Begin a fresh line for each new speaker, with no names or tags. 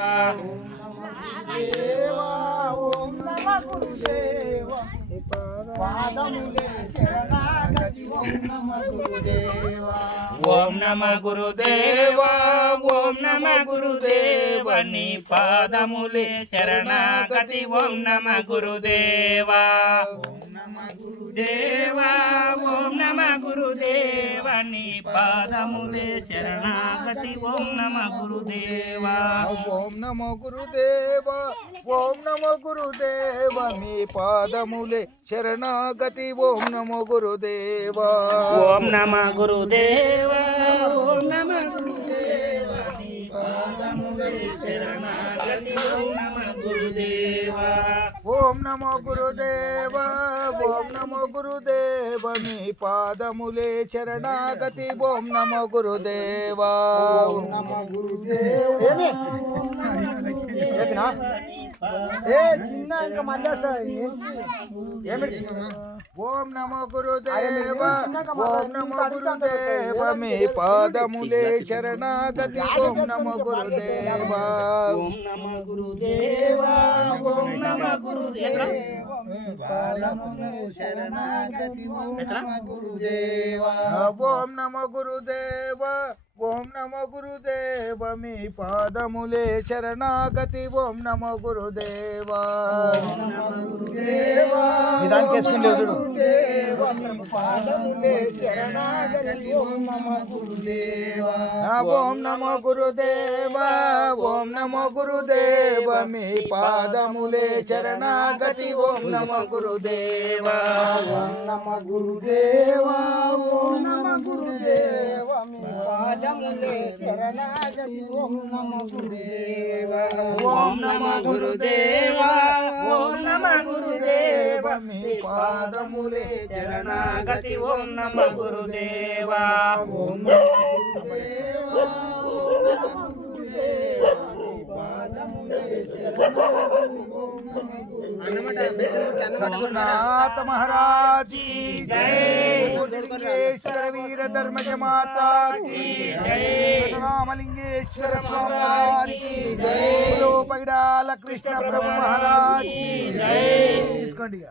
ఓం నమ ఓం నమ గురుదేవా
ఓం నమ గురుదేవ నీ పాదములే శరణాగతి. ఓం నమ గురుదేవా. దేవా ఓం నమ గురుదేవ నీ పాదములే శరణాగతి. ఓం నమ గురుదేవా.
ఓం నమో గురుదేవ ఓం నమో గురుదేవ మీ పాదములే శరణాగతి. ఓం నమో గురుదేవ.
ఓం నమ గురుదేవా ఓం నమ గురుదేవ నీ పాదములే శరణాగతి. ఓం నమ గురుదేవా.
ఓం నమో గురుదేవ ఓం నమో గురుదేవ మీ పాదములే శరణాగతి. ఓం నమో గురుదేవ. ఓం నమో ఓం నమో గురుదేవ ఓం నమో గురుదేవ మీ పాదములే శరణాగతి. ఓం నమో గురుదేవ.
ఓం నమ గురుదేవా. ఓం గురుదేవా
శరణాగతి ఓం నమ గురుదేవ. ఓం నమ గురుదేవ. ఓం నమ గురుదేవ మీ పాదములే శరణాగతి. ఓం నమ గురుదేవ. నిదానికి వేసుకుని లేవు చూడు. పాదములే శరణాగతి. ఓం నమ గురుదేవ. ఓం నమ గురుదేవ ఓం నమ గురుదేవ మీ పాదములే శరణాగతి. ఓం నమ గురుదేవ. ఓం నమ గురుదేవ ఓం నమ గురుదేవ మీ శరణములే శరణాగతి. ఓం నమ గురుదేవ.
ఓం నమ గురుదేవ. ఓం నమ గురుదేవ.
మీ పాదములే
శరణాగతి. ఓం నమ గురుదేవ.
ఓం నమ గురుదేవ. की जय लिंगेश्वर वीर धर्म माता की जय रामलिंगेश्वर महाराज की जय बोलो पगडाल कृष्ण प्रभु महाराज की जय తీసుకోండి ఇక